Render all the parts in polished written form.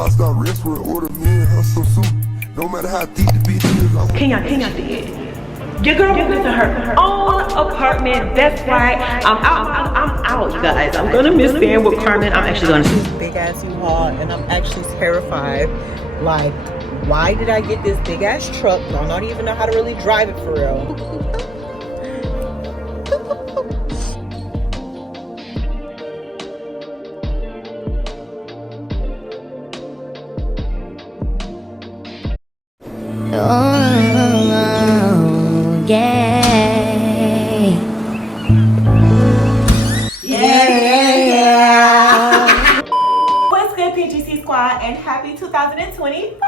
I start rest with order me and her some soup. No matter how deep the bitch is, I Can y'all dig? Your girl moved into her own apartment. That's right. I'm out, you guys. I'm gonna miss staying with Carmen. I'm actually gonna see big ass U-Haul, and I'm actually terrified. Like, why did I get this big ass truck? I don't even know how to really drive it for real. Oh, yeah. Yeah. What's good, PGC squad, and happy 2025.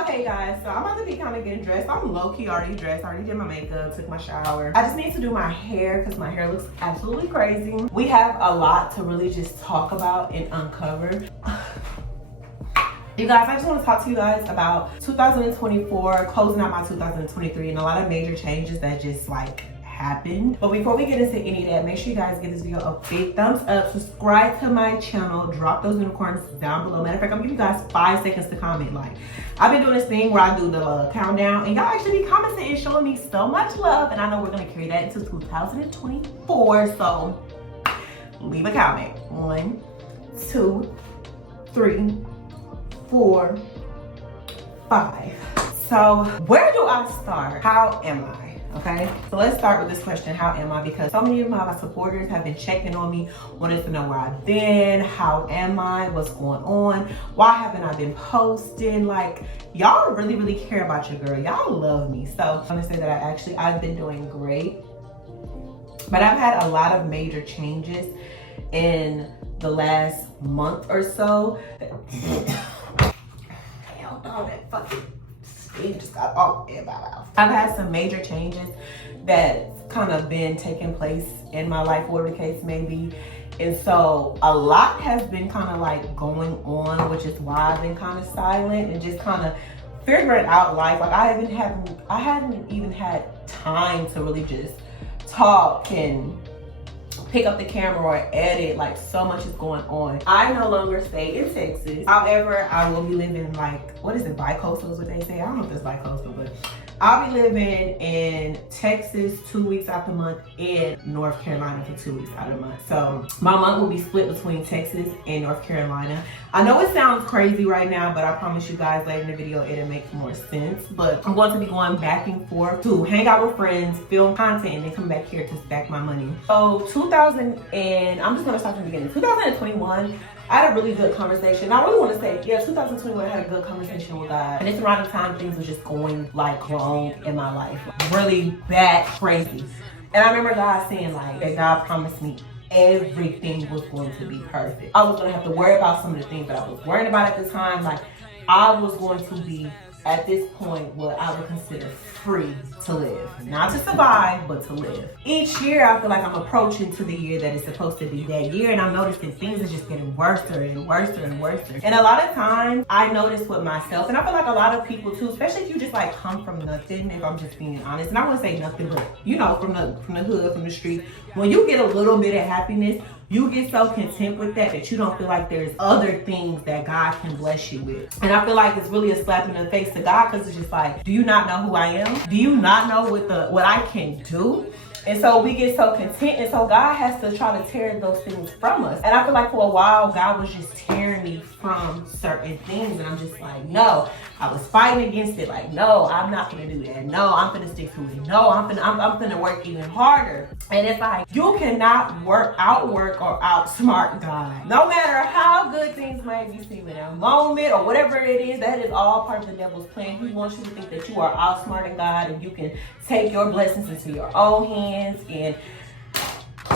Okay guys, so I'm about to be kind of getting dressed. I'm low-key already dressed. I already did my makeup, took my shower. I just need to do my hair because my hair looks absolutely crazy. We have a lot to really just talk about and uncover. You guys, I just want to talk to you guys about 2024, closing out my 2023, and a lot of major changes that just like happened. But before we get into any of that, make sure you guys give this video a big thumbs up, subscribe to my channel, drop those unicorns down below. Matter of fact, I'm giving you guys 5 seconds to comment. Like, I've been doing this thing where I do the countdown, and y'all actually be commenting and showing me so much love, and I know we're gonna carry that into 2024. So leave a comment. 1, 2, 3, 4, 5. So where do I start? How am I? Okay, so let's start with this question. How am I? Because so many of my supporters have been checking on me, wanted to know where I've been. How am I? What's going on? Why haven't I been posting? Like, y'all really care about your girl. Y'all love me. So I'm gonna say that I've been doing great, but I've had a lot of major changes in the last month or so. Hell no, that fucking it just got all in my mouth. I've had some major changes that kind of been taking place in my life, whatever the case may be. And so a lot has been kind of like going on, which is why I've been kind of silent and just kind of figuring out life. Like I hadn't even had time to really just talk and pick up the camera or edit. Like, so much is going on. I no longer stay in Texas. However, I will be living like, what is it, bi-coastal is what they say? I don't know if it's bi-coastal, but I'll be living in Texas 2 weeks out the month and North Carolina for 2 weeks out of the month. So my month will be split between Texas and North Carolina. I know it sounds crazy right now, but I promise you guys later in the video it'll make more sense. But I'm going to be going back and forth to hang out with friends, film content, and then come back here to stack my money. So I'm just gonna start from the beginning. 2021, I had a really good conversation. I really want to say, yeah, 2021 I had a good conversation with God. And it's around the time things was just going like wrong in my life. Really bad, crazy. And I remember God saying like that God promised me everything was going to be perfect. I was gonna have to worry about some of the things that I was worrying about at the time. Like, I was going to be at this point what I would consider free to live. Not to survive, but to live. Each year I feel like I'm approaching to the year that is supposed to be that year, and I'm noticing things are just getting worse and worse and worse. And a lot of times I notice with myself, and I feel like a lot of people too, especially if you just like come from nothing, if I'm just being honest, and I wouldn't say nothing, but you know, from the hood, from the street, when you get a little bit of happiness, you get so content with that you don't feel like there's other things that God can bless you with. And I feel like it's really a slap in the face to God, because it's just like, do you not know who I am? Do you not know what I can do? And so we get so content, and so God has to try to tear those things from us. And I feel like for a while, God was just tearing me from certain things, and I'm just like, no. I was fighting against it, like, no, I'm not gonna do that. No, I'm gonna stick to it. No, I'm gonna work even harder. And it's like, you cannot outwork or outsmart God. No matter how good things might be seeming in a moment or whatever it is, that is all part of the devil's plan. He wants you to think that you are outsmarting God and you can take your blessings into your own hands. And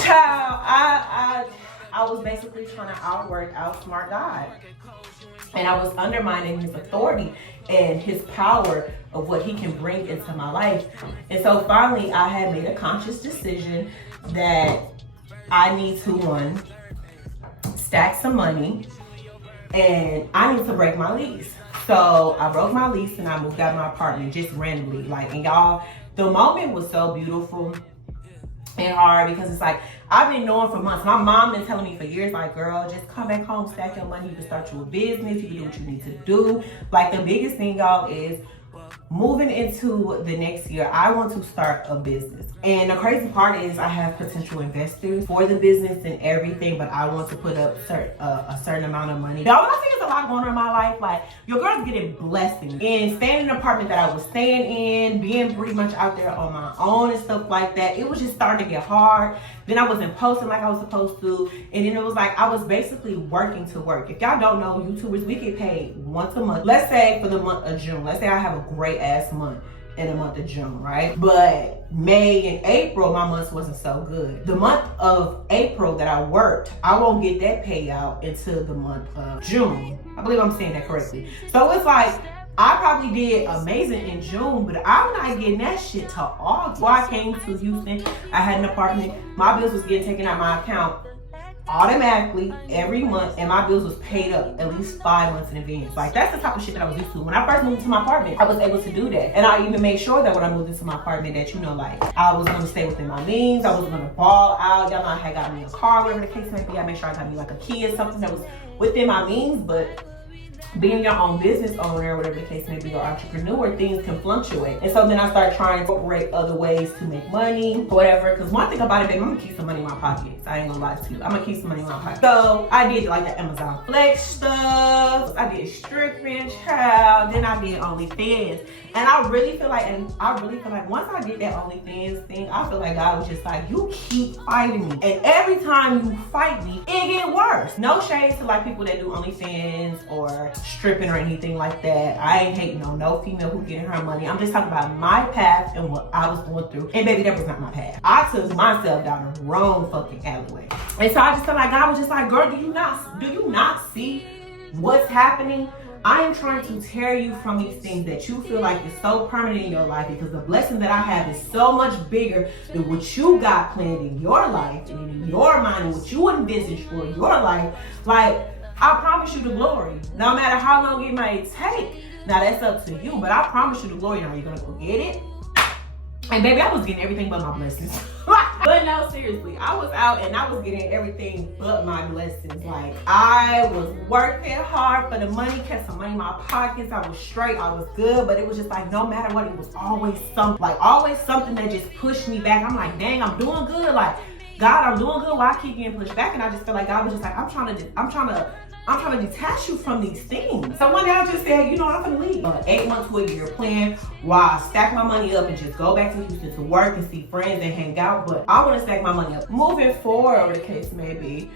child, I was basically trying to outsmart God. And I was undermining his authority and his power of what he can bring into my life. And so finally I had made a conscious decision that I need to, one, stack some money, and I need to break my lease. So I broke my lease and I moved out of my apartment just randomly. Like, and y'all, the moment was so beautiful. and hard because it's like, I've been knowing for months. My mom been telling me for years, like, girl, just come back home, stack your money. You can start your business. You can do what you need to do. Like, the biggest thing, y'all, is moving into the next year, I want to start a business. And the crazy part is I have potential investors for the business and everything, but I want to put up a certain amount of money. Y'all, when I say there's a lot going on in my life, like, your girl's getting blessings. And staying in an apartment that I was staying in, being pretty much out there on my own and stuff like that, it was just starting to get hard. Then I wasn't posting like I was supposed to. And then it was like, I was basically working to work. If y'all don't know, YouTubers, we get paid once a month. Let's say for the month of June, let's say I have a great ass month in the month of June, right? But May and April, my months wasn't so good. The month of April that I worked, I won't get that payout until the month of June. I believe I'm saying that correctly. So it's like, I probably did amazing in June, but I'm not getting that shit till August. Before I came to Houston, I had an apartment. My bills was getting taken out of my account automatically every month, and my bills was paid up at least 5 months in advance. Like, that's the type of shit that I was used to. When I first moved to my apartment, I was able to do that. And I even made sure that when I moved into my apartment that, you know, like, I was gonna stay within my means. I was gonna ball out. Y'all know I had got me a car, whatever the case may be. I made sure I got me like a key or something that was within my means. But being your own business owner, whatever the case may be, or entrepreneur, things can fluctuate. And so then I started trying to incorporate other ways to make money, whatever. Because one thing about it, baby, I'm gonna keep some money in my pockets. I ain't gonna lie to you. I'm gonna keep some money in my pocket. So I did like the Amazon Flex stuff. I did stripping, child. Then I did OnlyFans. And I really feel like once I did that OnlyFans thing, I feel like God was just like, you keep fighting me. And every time you fight me, it get worse. No shade to like people that do OnlyFans or stripping or anything like that. I ain't hating on no female who getting her money. I'm just talking about my path and what I was going through. And baby, that was not my path. I took myself down the wrong fucking alleyway. And so I just felt like God was just like, girl, do you not see what's happening? I am trying to tear you from these things that you feel like is so permanent in your life, because the blessing that I have is so much bigger than what you got planned in your life and in your mind and what you envisaged for your life. Like, I promise you the glory, no matter how long it might take. Now that's up to you, but I promise you the glory. Now you're gonna go get it. And baby, I was getting everything but my blessings. But no, seriously, I was out and I was getting everything but my blessings. Like, I was working hard for the money, kept some money in my pockets. I was straight, I was good, but it was just like, no matter what, it was always something. Like, always something that just pushed me back. I'm like, dang, I'm doing good. Like, God, I'm doing good. Why I keep getting pushed back? And I just feel like God was just like, I'm trying to detach you from these things. So one day I just said, you know, I'm gonna leave. 8 months to a year plan while I stack my money up and just go back to Houston to work and see friends and hang out. But I wanna stack my money up. Moving forward, or the case may be,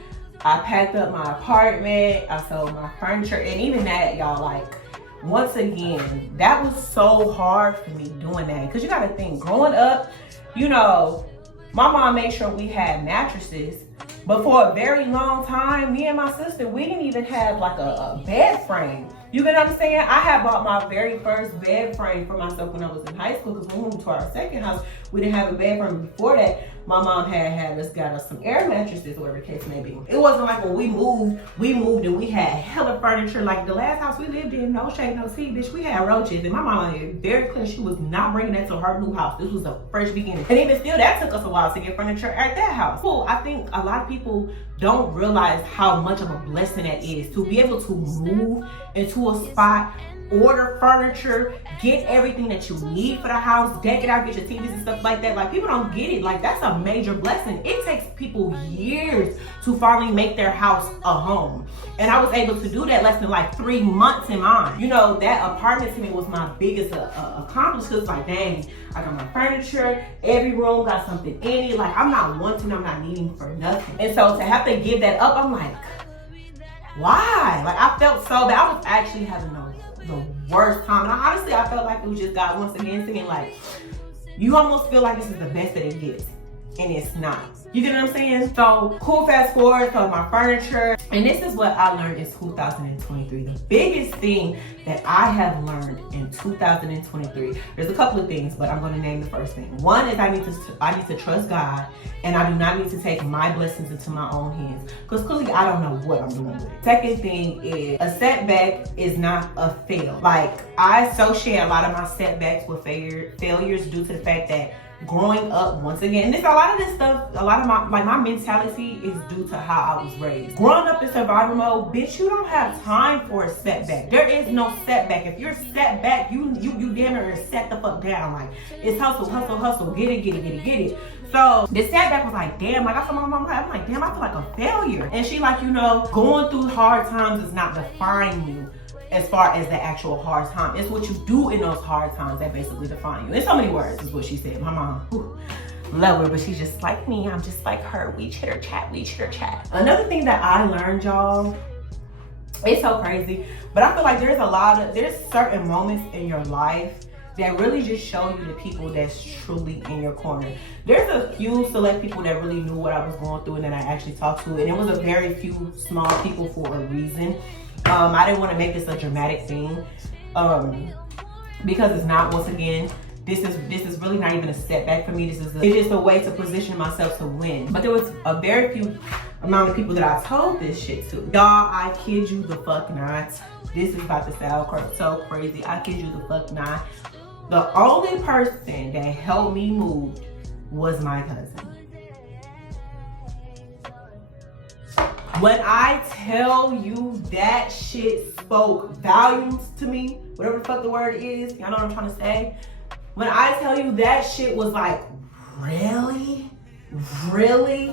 I packed up my apartment, I sold my furniture, and even that, y'all, like, once again, that was so hard for me doing that. Cause you gotta think, growing up, you know, my mom made sure we had mattresses. But for a very long time, me and my sister, we didn't even have like a bed frame. You get what I'm saying? I had bought my very first bed frame for myself when I was in high school, because when we moved to our second house, we didn't have a bed frame. Before that, my mom got us some air mattresses, whatever the case may be. It wasn't like when we moved and we had hella furniture. Like the last house we lived in, no shade, no tea, bitch, we had roaches. And my mama made it very clear she was not bringing that to her new house. This was a fresh beginning. And even still, that took us a while to get furniture at that house. So I think a lot of people don't realize how much of a blessing that is to be able to move into a spot, order furniture, get everything that you need for the house, deck it out, get your TVs and stuff like that. Like, people don't get it. Like, that's a major blessing. It takes people years to finally make their house a home. And I was able to do that less than like 3 months in mine. You know, that apartment to me was my biggest accomplishment. Cause like, dang, I got my furniture, every room got something in it. Like, I'm not wanting, I'm not needing for nothing. And so to have to give that up, I'm like, why? Like, I felt so bad. I was actually having the worst time. And honestly, I felt like it was just God once again saying, like, you almost feel like this is the best that it gets. And it's not. You get what I'm saying? So, cool, fast forward, so my furniture. And this is what I learned in 2023. The biggest thing that I have learned in 2023, there's a couple of things, but I'm going to name the first thing. One is I need to trust God, and I do not need to take my blessings into my own hands, because clearly I don't know what I'm doing with it. Second thing is, a setback is not a fail. Like, I associate a lot of my setbacks with failures due to the fact that growing up, once again, and a lot of this stuff, a lot of my mentality is due to how I was raised. Growing up in survival mode, bitch, you don't have time for a setback. There is no setback. If you're set back, you damn near set the fuck down. Like, it's hustle, hustle, hustle, get it. So this setback was like, damn, like I told my mom, I'm like, damn, I feel like a failure. And she like, you know, going through hard times does not define you as far as the actual hard time. It's what you do in those hard times that basically define you. In so many words is what she said. My mom, whew, love her, but she's just like me. I'm just like her. We chitter chat. Another thing that I learned, y'all, it's so crazy, but I feel like there's certain moments in your life that really just show you the people that's truly in your corner. There's a few select people that really knew what I was going through and that I actually talked to, and it was a very few small people for a reason. I didn't want to make this a dramatic thing because it's not. Once again, this is really not even a setback for me. It's just a way to position myself to win. But there was a very few amount of people that I told this shit to. Y'all, I kid you the fuck not. This is about to sound so crazy. I kid you the fuck not. The only person that helped me move was my cousin. When I tell you that shit spoke volumes to me, whatever the fuck the word is, y'all know what I'm trying to say? When I tell you that shit was like, really? Really?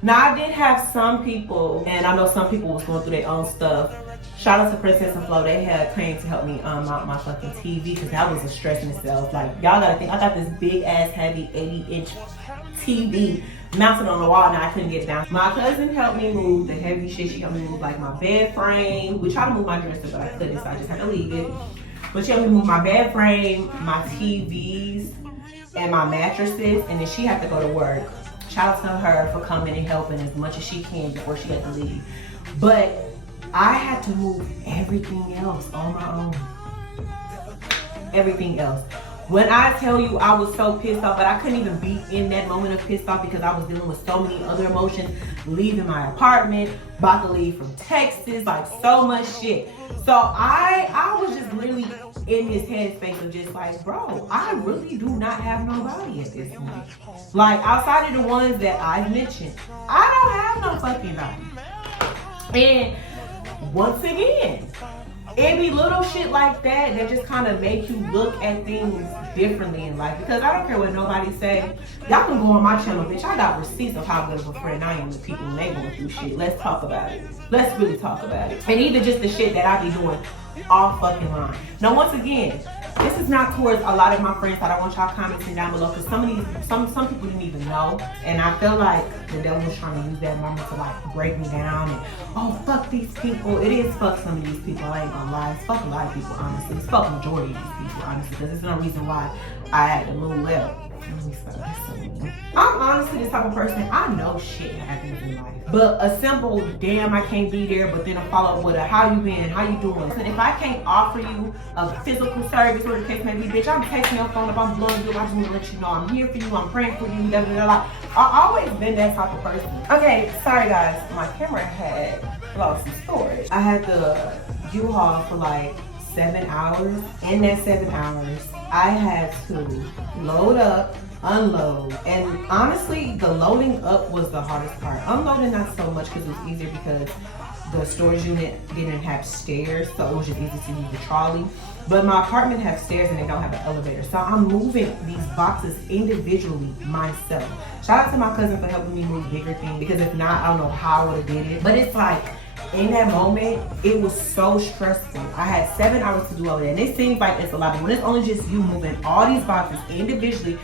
Now, I did have some people, and I know some people was going through their own stuff. Shout out to Princess and Flo. They had came to help me mount my fucking TV because that was a stress in itself. Like, y'all gotta think, I got this big ass heavy 80-inch TV mounted on the wall and I couldn't get it down. My cousin helped me move the heavy shit. She helped me move like my bed frame. We tried to move my dresser, but I couldn't, so I just had to leave it. But she helped me move my bed frame, my TVs, and my mattresses, and then she had to go to work. Shout out to her for coming and helping as much as she can before she had to leave. But I had to move everything else on my own. Everything else. When I tell you I was so pissed off, but I couldn't even be in that moment of pissed off because I was dealing with so many other emotions, leaving my apartment, about to leave from Texas, like so much shit. So I was just literally in this headspace of just like, bro, I really do not have nobody at this point. Like, outside of the ones that I've mentioned, I don't have no fucking body. And once again, it be little shit like that that just kind of make you look at things differently in life. Because I don't care what nobody say. Y'all can go on my channel, bitch. I got receipts of how good of a friend I am to people when they going through shit. Let's talk about it. Let's really talk about it. And even just the shit that I be doing all fucking line. Now, once again, this is not towards a lot of my friends that I want y'all commenting down below, because some people didn't even know, and I feel like the devil was trying to use that moment to like break me down and, oh, fuck these people. It is fuck some of these people, I ain't gonna lie. It's fuck a lot of people, honestly. It's fuck majority of these people, honestly, because there's no reason why I had to move well. I'm honestly the type of person, I know shit happens in life, but a simple damn I can't be there, but then a follow up with a how you been, how you doing. And if I can't offer you a physical service, or the case may be, bitch, I'm texting your phone, if I'm blowing you, I just want to let you know I'm here for you, I'm praying for you, da da da da. I've always been that type of person. Okay, sorry guys, my camera had lost some storage. I had the U-Haul for like 7 hours. In that 7 hours, I had to load up, unload, and honestly the loading up was the hardest part. Unloading not so much because it was easier because the storage unit didn't have stairs, so it was just easy to use the trolley. But my apartment has stairs and they don't have an elevator, so I'm moving these boxes individually myself. Shout out to my cousin for helping me move bigger things, because if not, I don't know how I would have did it. But it's like, in that moment, it was so stressful. I had 7 hours to do all that, and it seems like it's a lot, but when it's only just you moving all these boxes individually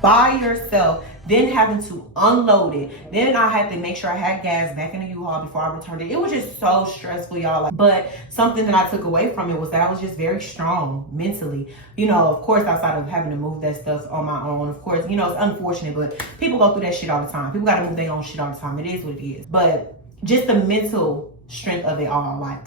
by yourself, then having to unload it, then I had to make sure I had gas back in the U-Haul before I returned it. It was just so stressful, y'all. But something that I took away from it was that I was just very strong mentally. You know, of course, outside of having to move that stuff on my own, of course, you know, it's unfortunate, but people go through that shit all the time. People gotta move their own shit all the time. It is what it is. But just the mental strength of it all, like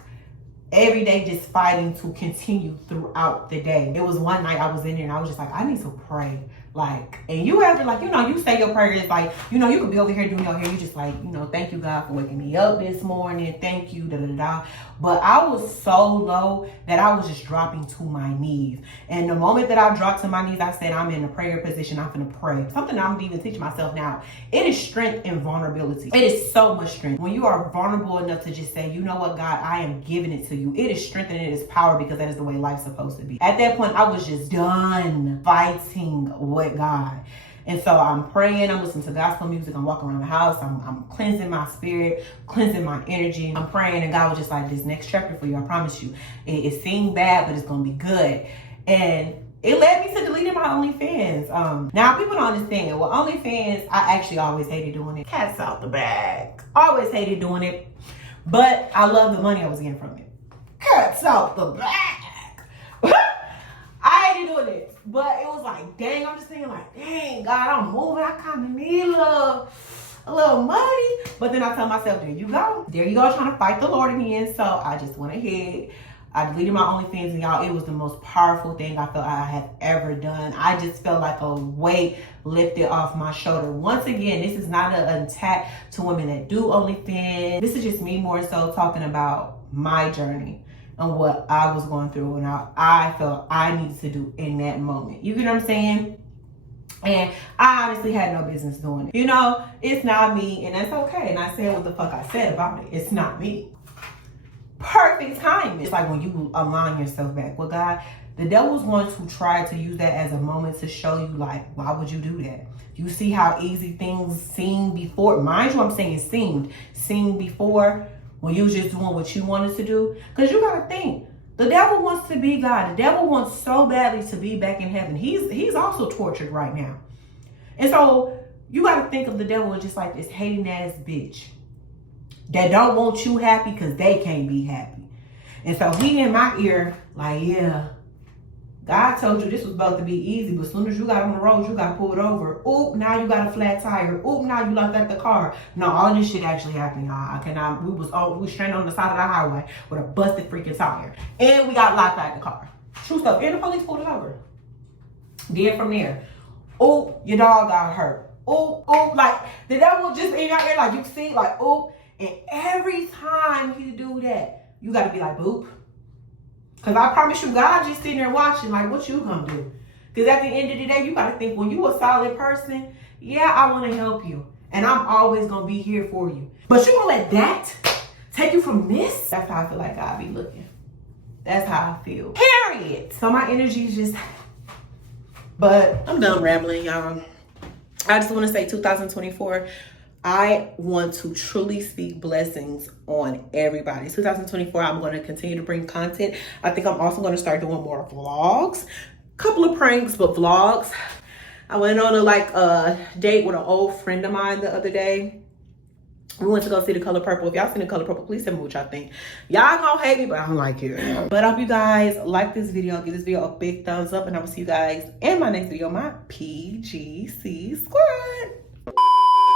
every day just fighting to continue throughout the day. It was one night I was in there and I was just like, I need to pray. Like, and you have to, like, you know, you say your prayers, like, you know, you could be over here doing your hair. You just like, you know, thank you, God, for waking me up this morning. Thank you, da da da. But I was so low that I was just dropping to my knees. And the moment that I dropped to my knees, I said, I'm in a prayer position. I'm going to pray. Something I'm even teaching myself now. It is strength and vulnerability. It is so much strength. When you are vulnerable enough to just say, you know what, God, I am giving it to you. It is strength and it is power, because that is the way life's supposed to be. At that point, I was just done fighting with God. And so I'm praying, I'm listening to gospel music, I'm walking around the house, I'm cleansing my spirit, cleansing my energy. I'm praying, and God was just like, this next chapter for you, I promise you. It seemed bad, but it's gonna be good. And it led me to deleting my OnlyFans. Now people don't understand. Well, OnlyFans, I actually always hated doing it. Cats out the bag. Always hated doing it. But I love the money I was getting from it. Cats out the bag. I hated doing it. But it was like, dang, I'm just thinking like, dang, God, I'm moving. I kind of need a little money. But then I tell myself, there you go. There you go, trying to fight the Lord again. So I just went ahead. I deleted my OnlyFans, and y'all, it was the most powerful thing I felt I have ever done. I just felt like a weight lifted off my shoulder. Once again, this is not an attack to women that do OnlyFans. This is just me more so talking about my journey and what I was going through and how I felt I needed to do in that moment. You get what I'm saying? And I honestly had no business doing it. You know, it's not me, and that's okay. And I said what the fuck I said about it. It's not me. Perfect timing. It's like when you align yourself back with God, the devil's going to try to use that as a moment to show you, like, why would you do that? You see how easy things seemed before. Mind you, I'm saying seemed before, when you was just doing what you wanted to do. Because you got to think, the devil wants to be God. The devil wants so badly to be back in heaven. He's also tortured right now. And so you got to think of the devil as just like this hating ass bitch that don't want you happy because they can't be happy. And so he in my ear, like, yeah, God told you this was about to be easy, but as soon as you got on the road, you got pulled over. Oop, now you got a flat tire. Oop, now you left at the car. No, all this shit actually happened, y'all. We was stranded on the side of the highway with a busted freaking tire. And we got locked out of the car. True stuff. And the police pulled it over. Then from there, oop, your dog got hurt. Oop, oop, like, the devil just in your ear, like, you see, like, oop. And every time you do that, you got to be like, boop. Because I promise you, God just sitting there watching, like, what you gonna do? Because at the end of the day, you got to think, when you a solid person, yeah, I want to help you. And I'm always going to be here for you. But you going to let that take you from this? That's how I feel like God be looking. That's how I feel. Period. So my energy is just... But I'm done rambling, y'all. I just want to say 2024... I want to truly speak blessings on everybody. 2024, I'm going to continue to bring content. I think I'm also going to start doing more vlogs. Couple of pranks, but vlogs. I went on a date with an old friend of mine the other day. We went to go see The Color Purple. If y'all seen The Color Purple, please tell me what y'all think. Y'all gonna hate me, but I don't like it. But I hope you guys like this video. Give this video a big thumbs up, and I will see you guys in my next video, my PGC squad.